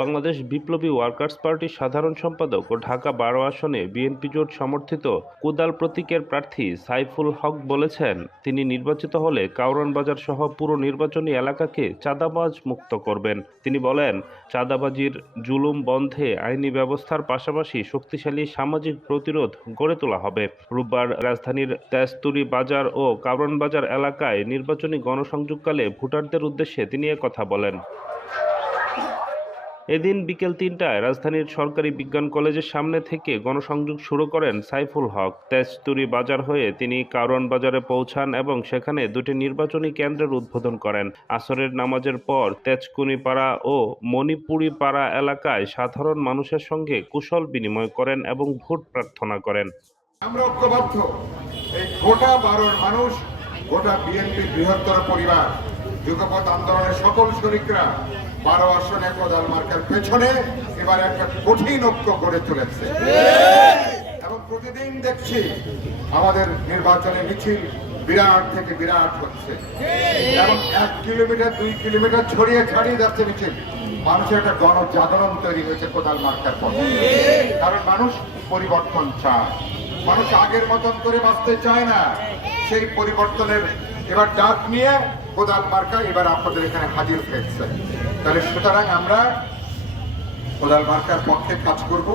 বাংলাদেশ বিপ্লবী ওয়ার্কার্স পার্টির সাধারণ সম্পাদক ও ঢাকা বারো আসনে বিএনপি জোট সমর্থিত কোদাল প্রতীকের প্রার্থী সাইফুল হক বলেছেন, তিনি নির্বাচিত হলে কাউরান বাজার সহ পুরো নির্বাচনী এলাকাকে চাঁদাবাজ মুক্ত করবেন। তিনি বলেন, চাঁদাবাজির জুলুম বন্ধে আইনি ব্যবস্থার পাশাপাশি শক্তিশালী সামাজিক প্রতিরোধ গড়ে তোলা হবে। রোববার রাজধানীর তেজতুরি বাজার ও কাউরান বাজার এলাকায় নির্বাচনী গণসংযোগকালে ভোটারদের উদ্দেশ্যে তিনি কথা বলেন। এদিন বিকেল তিনটায় রাজধানীর সরকারি বিজ্ঞান কলেজের সামনে থেকে গণসংযোগ শুরু করেন সাইফুল হক। তেজতুরি বাজার হয়ে তিনি কারওয়ান বাজারে পৌঁছান এবং সেখানে দুটি নির্বাচনী কেন্দ্রের উদ্বোধন করেন। আসরের নামাজের পর তেজকুনি পাড়া ও মণিপুরি পাড়া এলাকায় সাধারণ মানুষের সঙ্গে কুশল বিনিময় করেন এবং ভোট প্রার্থনা করেন। আমরা ঐক্যবদ্ধ। এই গোটা বারোর মানুষ, গোটা বৃহত্তর পরিবার। যুগপথ আন্দোলনের সকল শরিকরা বারো আসনে কোদাল মার্কের পেছনে এবার একটা কঠিন ঐক্য গড়ে তুলেছে। এবং প্রতিদিন দেখছি আমাদের নির্বাচনে মিছিল বিরাট থেকে বিরাট হচ্ছে। এবং এক কিলোমিটার, দুই কিলোমিটার ছড়িয়ে ছাড়িয়ে যাচ্ছে মিছিল। মানুষের একটা গণজাগরণ তৈরি হয়েছে কোদাল মার্কার পর। কারণ মানুষ পরিবর্তন চায়। মানুষ আগের মতন করে বাঁচতে চায় না। সেই পরিবর্তনের এবার ডাক নিয়ে কোদাল মার্কা এবার আপনাদের এখানে হাজির হয়েছে। তাহলে সুতরাং আমরা খোদার মার্কার পক্ষে কাজ করব।